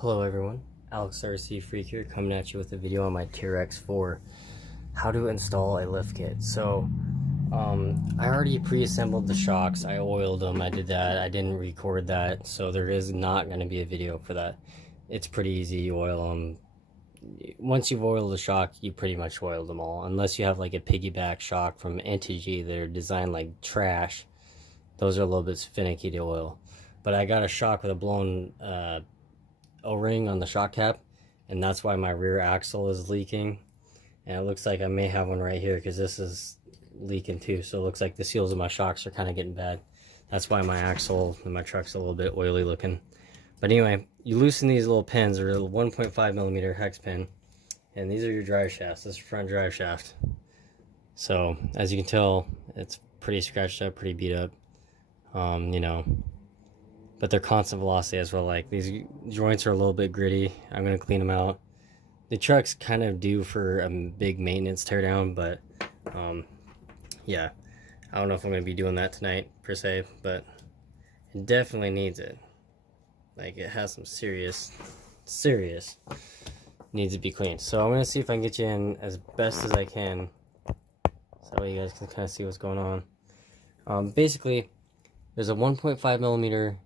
Hello everyone, Alex RC Freak here, coming at you with a video on my trx4, how to install a lift kit. So I already pre-assembled the shocks, I oiled them, I did that, I didn't record that, so there is not going to be a video for that. It's pretty easy, you oil them. Once you've oiled the shock, you pretty much oiled them all, unless you have like a piggyback shock from NTG that are designed like trash. Those are a little bit finicky to oil. But I got a shock with a blown O-ring on the shock cap, and that's why my rear axle is leaking, and it looks like I may have one right here because this is leaking too, so it looks like the seals of my shocks are kind of getting bad. That's why my axle and my truck's a little bit oily looking. But anyway, you loosen these little pins, or a 1.5 millimeter hex pin, and these are your drive shafts. This is your front drive shaft. So as you can tell, it's pretty scratched up, pretty beat up, you know, but they're constant velocity as well. Like, these joints are a little bit gritty. I'm gonna clean them out. The truck's kind of due for a big maintenance teardown, but yeah, I don't know if I'm gonna be doing that tonight per se, but it definitely needs it. Like, it has some serious needs to be cleaned. So I'm gonna see if I can get you in as best as I can, so that way you guys can kind of see what's going on. Basically, there's a 1.5 millimeter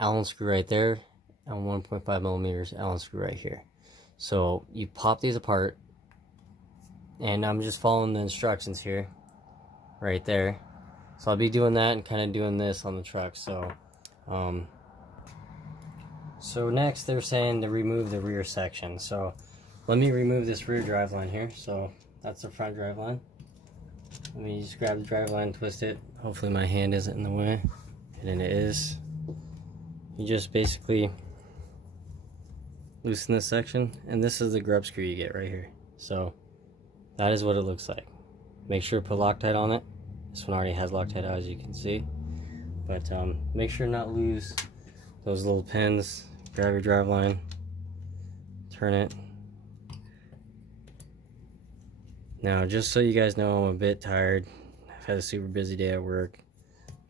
Allen screw right there and 1.5 millimeters Allen screw right here. So you pop these apart, and I'm just following the instructions here right there. So I'll be doing that and kind of doing this on the truck. So so next they're saying to remove the rear section. So let me remove this rear drive line here. So that's the front drive line. Let me just grab the drive line, twist it. Hopefully my hand isn't in the way, and then it is. You just basically loosen this section, and this is the grub screw you get right here. So that is what it looks like. Make sure to put Loctite on it. This one already has Loctite out, as you can see, but make sure not lose those little pins. Grab your drive line, turn it. Now, just so you guys know, I'm a bit tired. I've had a super busy day at work.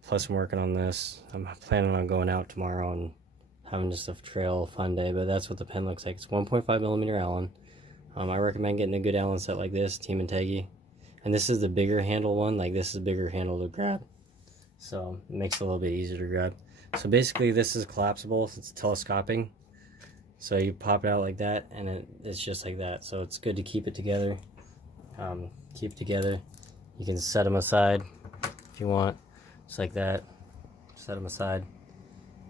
Plus, I'm working on this. I'm planning on going out tomorrow and having just a trail fun day, but that's what the pen looks like. It's 1.5 millimeter Allen. I recommend getting a good Allen set like this, Team and Teggy. And this is the bigger handle one. Like, this is a bigger handle to grab, so it makes it a little bit easier to grab. So basically, this is collapsible. It's telescoping. So you pop it out like that, and it's just like that. So it's good to keep it together. Keep it together. You can set them aside if you want. Just like that, set them aside,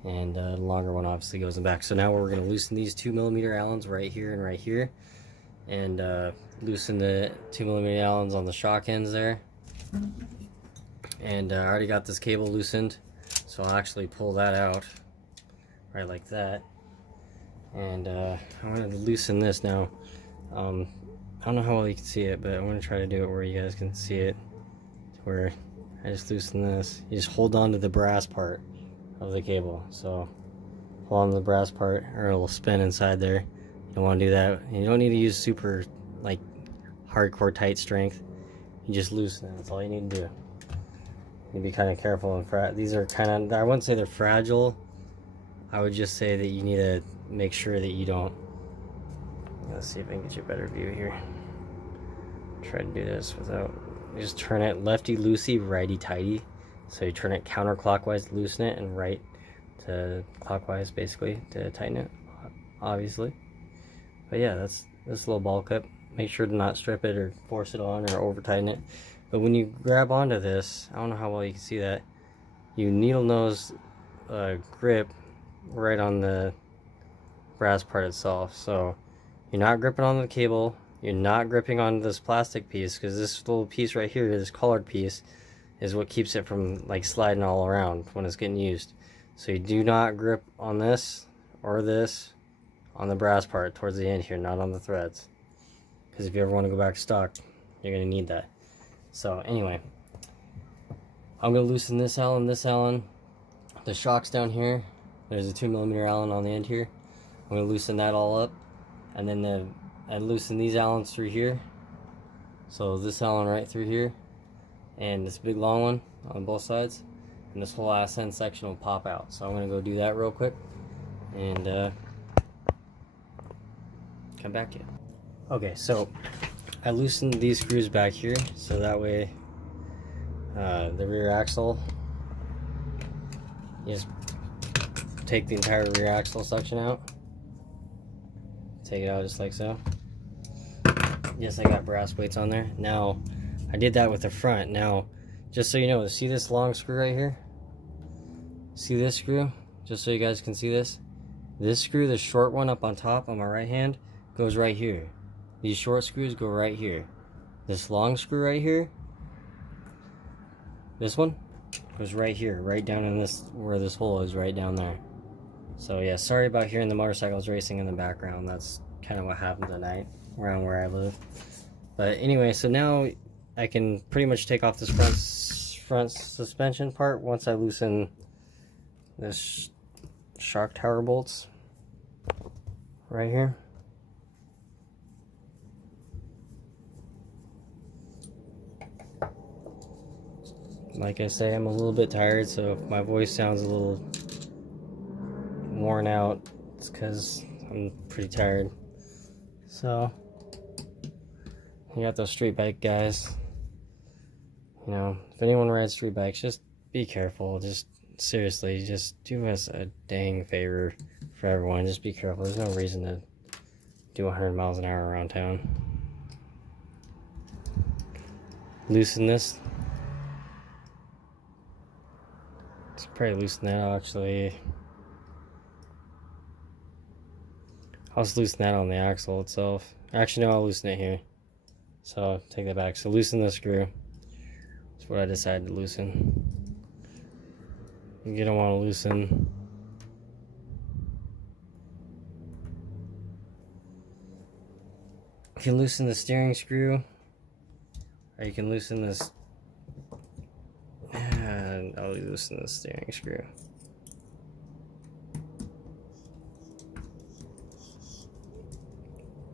and the longer one obviously goes in the back. So now we're going to loosen these 2 millimeter Allens right here and right here, and loosen the 2 millimeter Allens on the shock ends there. And I already got this cable loosened, so I'll actually pull that out right like that. And I'm going to loosen this now. I don't know how well you can see it, but I'm going to try to do it where you guys can see it, where I just loosen this. You just hold on to the brass part of the cable. So hold on to the brass part, or it'll spin inside there. You don't want to do that. You don't need to use super, like, hardcore tight strength. You just loosen it. That's all you need to do. You need to be kind of careful. And these are kind of, I wouldn't say they're fragile. I would just say that you need to make sure that you don't. Let's see if I can get you a better view here. Try to do this without. You just turn it lefty loosey, righty tighty. So you turn it counterclockwise to loosen it, and right to clockwise basically to tighten it, obviously. But yeah, that's this little ball clip. Make sure to not strip it or force it on or over tighten it. But when you grab onto this, I don't know how well you can see that, you needle nose grip right on the brass part itself. So you're not gripping on the cable. You're not gripping on this plastic piece, because this little piece right here, this colored piece, is what keeps it from like sliding all around when it's getting used. So you do not grip on this or this on the brass part towards the end here, not on the threads, because if you ever want to go back to stock, you're going to need that. So anyway, I'm going to loosen this Allen, the shocks down here. There's a 2 millimeter Allen on the end here. I'm going to loosen that all up, and then and loosen these Allens through here. So this Allen right through here, and this big long one on both sides, and this whole ass end section will pop out. So I'm gonna go do that real quick, and come back to you. Okay, so I loosened these screws back here, so that way the rear axle, you just take the entire rear axle suction out, take it out just like so. Yes, I got brass weights on there. Now I did that with the front. Now just so you know, see this long screw right here? See this screw? Just so you guys can see this. This screw, the short one up on top on my right hand, goes right here. These short screws go right here. This long screw right here, this one, goes right here, right down in this, where this hole is, right down there. So yeah, sorry about hearing the motorcycles racing in the background. That's kind of what happened tonight around where I live. But anyway, so now I can pretty much take off this front suspension part once I loosen this shock tower bolts right here. Like I say, I'm a little bit tired, so if my voice sounds a little worn out, it's because I'm pretty tired. So, you got those street bike guys. You know, if anyone rides street bikes, just be careful. Just seriously, just do us a dang favor for everyone. Just be careful. There's no reason to do 100 miles an hour around town. Loosen this. Let's probably loosen that out, actually. I'll just loosen that on the axle itself. Actually, no, I'll loosen it here. So, take that back. So, loosen the screw. That's what I decided to loosen. You're gonna want to loosen you can loosen the steering screw, or you can loosen this. And I'll loosen the steering screw.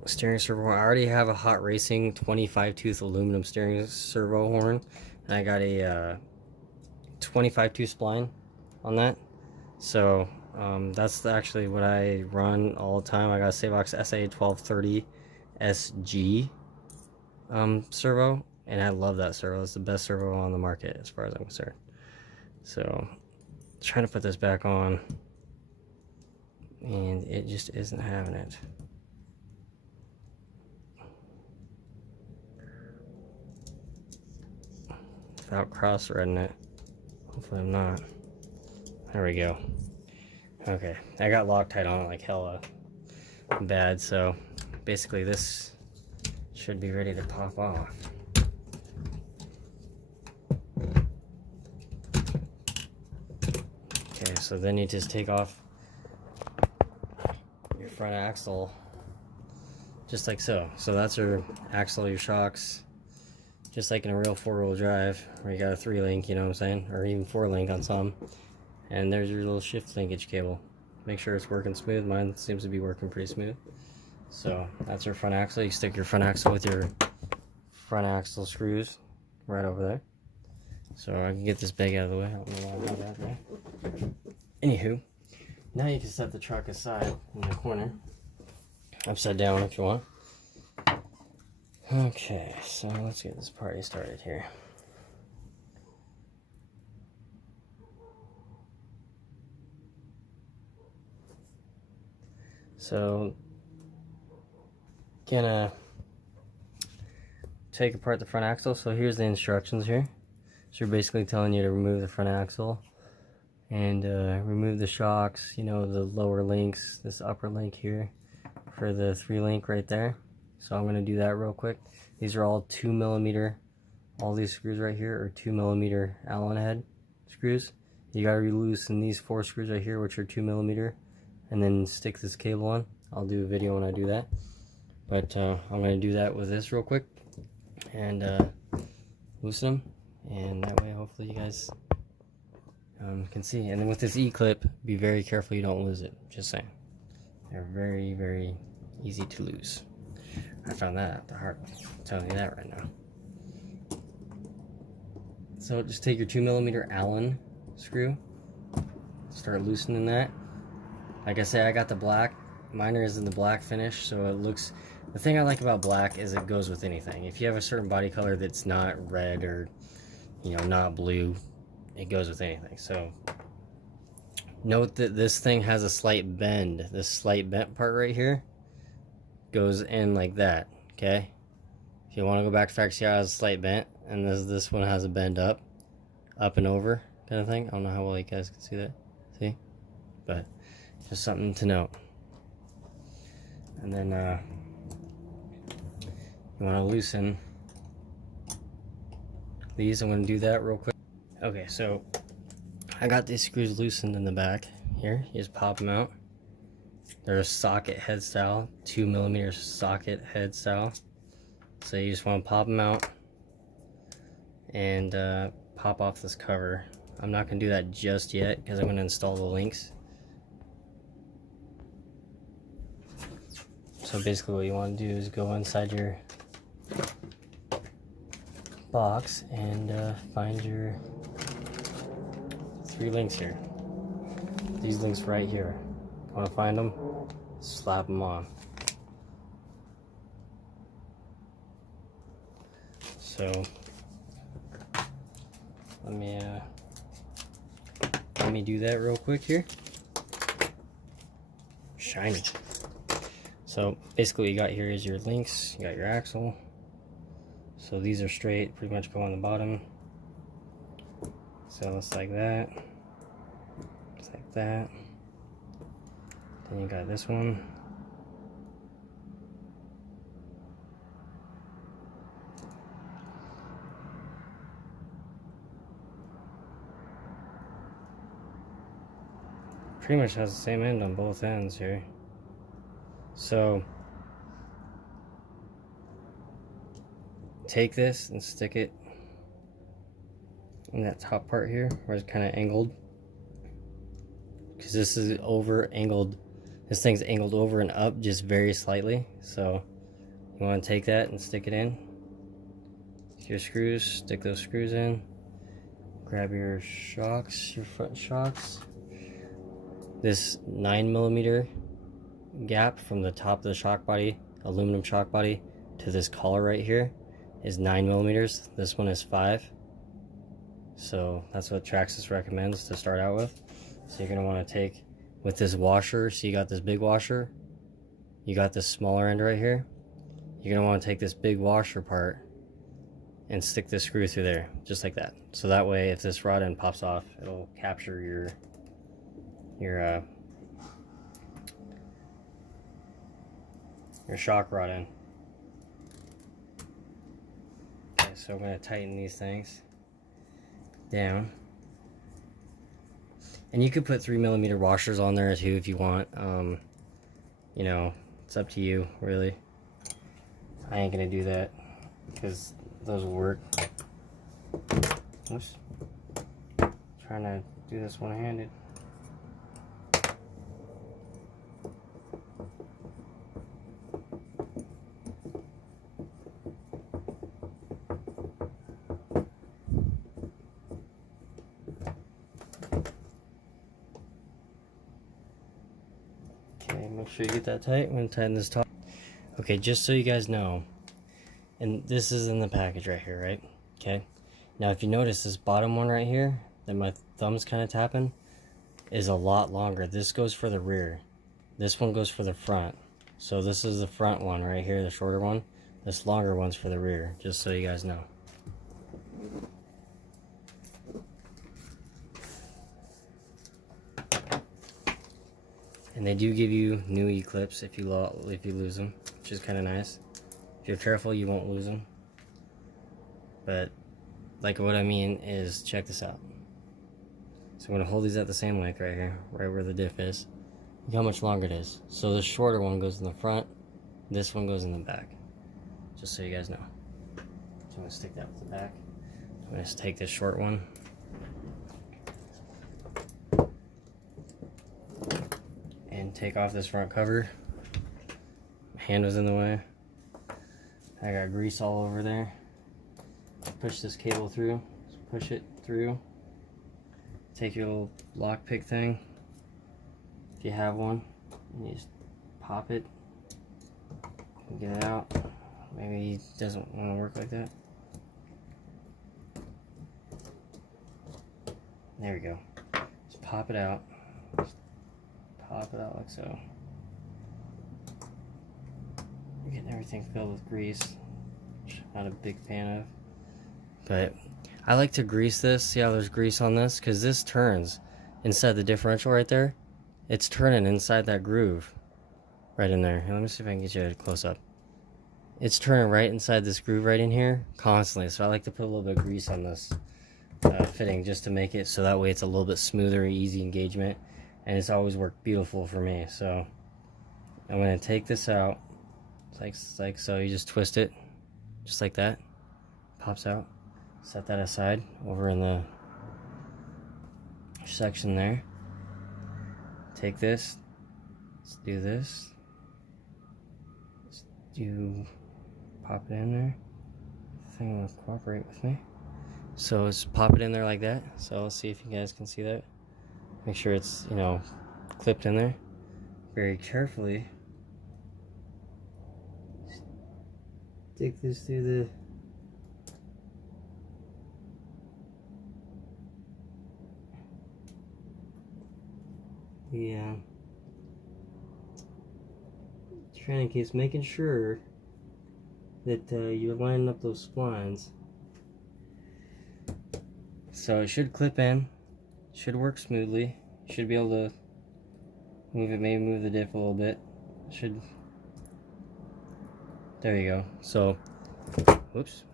Steering servo. I already have a Hot Racing 25 tooth aluminum steering servo horn, and I got a 25 tooth spline on that. So that's actually what I run all the time. I got a Savox SA1230 SG servo, and I love that servo. It's the best servo on the market as far as I'm concerned. So trying to put this back on, and it just isn't having it. Without cross-threading it. Hopefully I'm not. There we go. Okay, I got Loctite on it like hella bad, so basically this should be ready to pop off. Okay, so then you just take off your front axle just like so. So that's your axle, your shocks, just like in a real four-wheel drive where you got a 3-link, you know what I'm saying, or even 4-link on some. And there's your little shift linkage cable. Make sure it's working smooth. Mine seems to be working pretty smooth. So that's your front axle. You stick your front axle with your front axle screws right over there. So I can get this bag out of the way. I don't know why I have that there. Anywho, now you can set the truck aside in the corner, upside down if you want. Okay, so let's get this party started here. So, gonna take apart the front axle. So here's the instructions here. So you're basically telling you to remove the front axle and remove the shocks, you know, the lower links, this upper link here for the 3-link right there. So I'm gonna do that real quick. These are all 2mm, all these screws right here are 2mm Allen head screws. You gotta loosen these 4 screws right here, which are 2mm, and then stick this cable on. I'll do a video when I do that. But I'm gonna do that with this real quick and loosen them, and that way hopefully you guys can see. And then with this E-clip, be very careful you don't lose it, just saying. They're very, very easy to lose. I found that at the hard way. I'm telling you that right now. So just take your 2mm Allen screw, start loosening that. Like I say, I got the black. Mine is in the black finish, so it looks, the thing I like about black is it goes with anything. If you have a certain body color that's not red or, you know, not blue, it goes with anything. So note that this thing has a slight bend. This slight bent part right here goes in like that, okay? If you want to go back to factory, see how it has a slight bent, and this one has a bend up and over kind of thing. I don't know how well you guys can see that. See? But just something to note. And then you want to loosen these. I'm going to do that real quick. Okay, so I got these screws loosened in the back here. You just pop them out. They're a socket head style, 2mm socket head style. So you just want to pop them out and pop off this cover. I'm not going to do that just yet because I'm going to install the links. So basically what you want to do is go inside your box and find your 3 links here. These links right here. Want to find them? Slap them on. So let me do that real quick here. Shiny. So basically what you got here is your links, you got your axle. So these are straight, pretty much go on the bottom. So it's like that. It's like that. Then you got this one. Pretty much has the same end on both ends here. So take this and stick it in that top part here where it's kind of angled, because this is over angled. This thing's angled over and up just very slightly. So you want to take that and stick it in. Take your screws, stick those screws in. Grab your shocks, your front shocks. This 9mm gap from the top of the shock body, aluminum shock body, to this collar right here is 9mm. This one is 5. So that's what Traxxas recommends to start out with. So you're going to want to take with this washer. So you got this big washer, you got this smaller end right here. You're going to want to take this big washer part and stick this screw through there, just like that. So that way if this rod end pops off, it'll capture your shock rod end. Okay, so I'm going to tighten these things down. And you could put 3mm washers on there too if you want. You know, it's up to you, really. I ain't going to do that because those will work. Oops. Trying to do this one-handed. Make sure you get that tight. I'm going to tighten this top. Okay, just so you guys know, and this is in the package right here, right? Okay. Now if you notice this bottom one right here that my thumb's kind of tapping is a lot longer. This goes for the rear. This one goes for the front. So this is the front one right here, the shorter one. This longer one's for the rear, just so you guys know. And they do give you new E-clips if you lose them, which is kind of nice. If you're careful, you won't lose them. But like what I mean is, check this out. So I'm going to hold these at the same length right here, right where the diff is. Look how much longer it is. So the shorter one goes in the front, this one goes in the back. Just so you guys know. So I'm going to stick that with the back. I'm going to take this short one. And take off this front cover. My hand was in the way. I got grease all over there. Push this cable through. Just push it through. Take your little lock pick thing, if you have one, and you just pop it, get it out. Maybe it doesn't want to work like that. There we go. Just pop it out. Just pop it out like so. You're getting everything filled with grease, which I'm not a big fan of. But I like to grease this. See how there's grease on this? Because this turns inside the differential right there. It's turning inside that groove. Right in there. Here, let me see if I can get you a close up. It's turning right inside this groove right in here constantly. So I like to put a little bit of grease on this fitting just to make it so that way it's a little bit smoother, easy engagement, and it's always worked beautiful for me. So I'm going to take this out like so. You just twist it just like that, pops out. Set that aside over in the section there. Take this, let's do this, pop it in there. The thing will cooperate with me. So let's pop it in there like that. So let's see if you guys can see that. Make sure it's, you know, clipped in there very carefully. Stick this through the training case, making sure that you're lining up those splines. So it should clip in, should work smoothly. You should be able to move it, maybe move the diff a little bit. Should. There you go. So, whoops,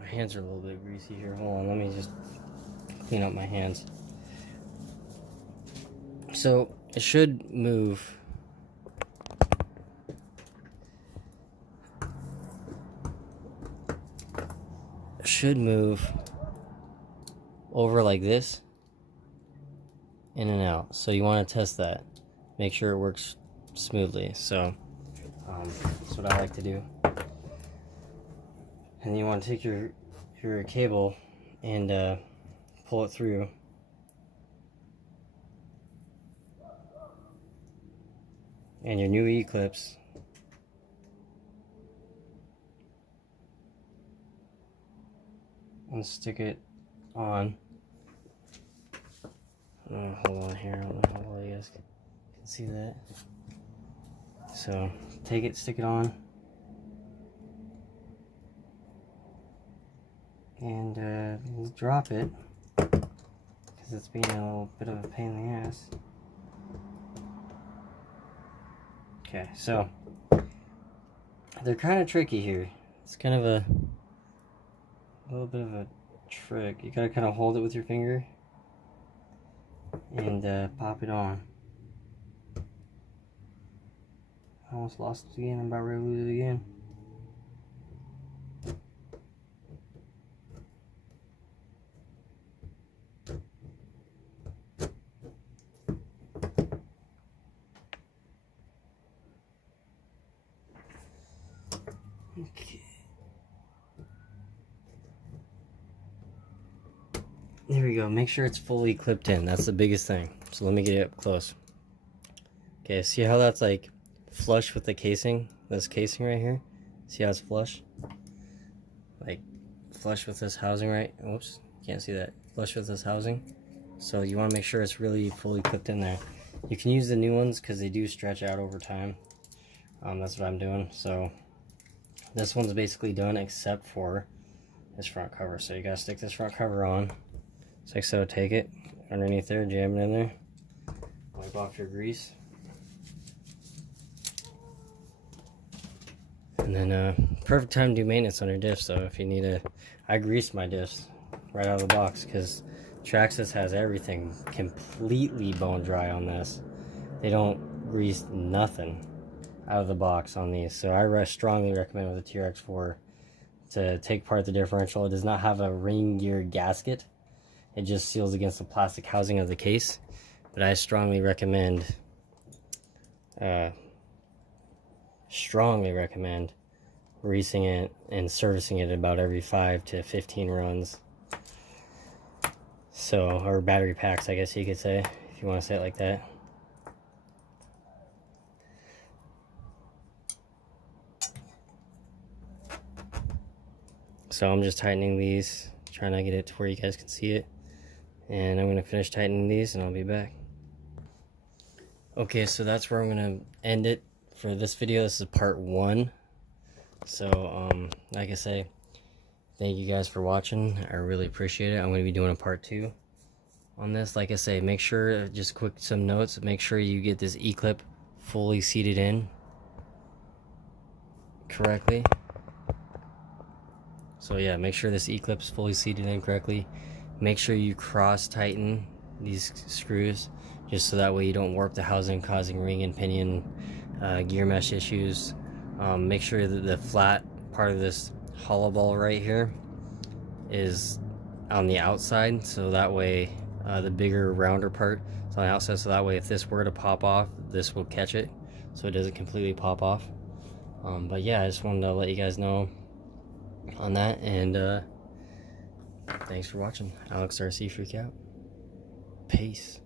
my hands are a little bit greasy here. Hold on, let me just clean up my hands. So it should move. Should move over like this, in and out. So you want to test that, make sure it works smoothly. So that's what I like to do. And you want to take your cable and pull it through. And your new E-clips. And stick it on. Hold on here. I don't know how well you guys can see that. So take it, stick it on, and drop it because it's being a little bit of a pain in the ass. Okay, so they're kind of tricky here. It's kind of a little bit of a trick. You gotta kind of hold it with your finger and pop it on. I almost lost it again. I'm about ready to lose it again. Okay. There we go. Make sure it's fully clipped in. That's the biggest thing. So let me get it up close. Okay, see how that's like flush with the casing? This casing right here? See how it's flush? Like flush with this housing, right? Oops, can't see that. Flush with this housing. So you want to make sure it's really fully clipped in there. You can use the new ones because they do stretch out over time. That's what I'm doing. So this one's basically done except for this front cover. So you gotta stick this front cover on. It's like so. Take it underneath there, jam it in there. Wipe off your grease. And then perfect time to do maintenance on your diff. So if you need a, I greased my diffs right out of the box because Traxxas has everything completely bone dry on this. They don't grease nothing out of the box on these. So I strongly recommend with the TRX4 to take apart the differential. It does not have a ring gear gasket. It just seals against the plastic housing of the case. But I strongly recommend greasing it and servicing it about every 5 to 15 runs. So, or battery packs, I guess you could say, if you want to say it like that. So I'm just tightening these, trying to get it to where you guys can see it. And I'm going to finish tightening these and I'll be back. Okay, so that's where I'm going to end it for this video. This is part 1. So, like I say, thank you guys for watching. I really appreciate it. I'm going to be doing a part 2 on this. Like I say, make sure, just quick some notes, make sure you get this E-clip fully seated in correctly. So yeah, make sure this E-clip is fully seated in correctly. Make sure you cross tighten these screws, just so that way you don't warp the housing, causing ring and pinion gear mesh issues. Make sure that the flat part of this hollow ball right here is on the outside, so that way the bigger rounder part is on the outside, so that way if this were to pop off, this will catch it so it doesn't completely pop off. But yeah, I just wanted to let you guys know on that, and thanks for watching. Alex RC Freak out. Peace.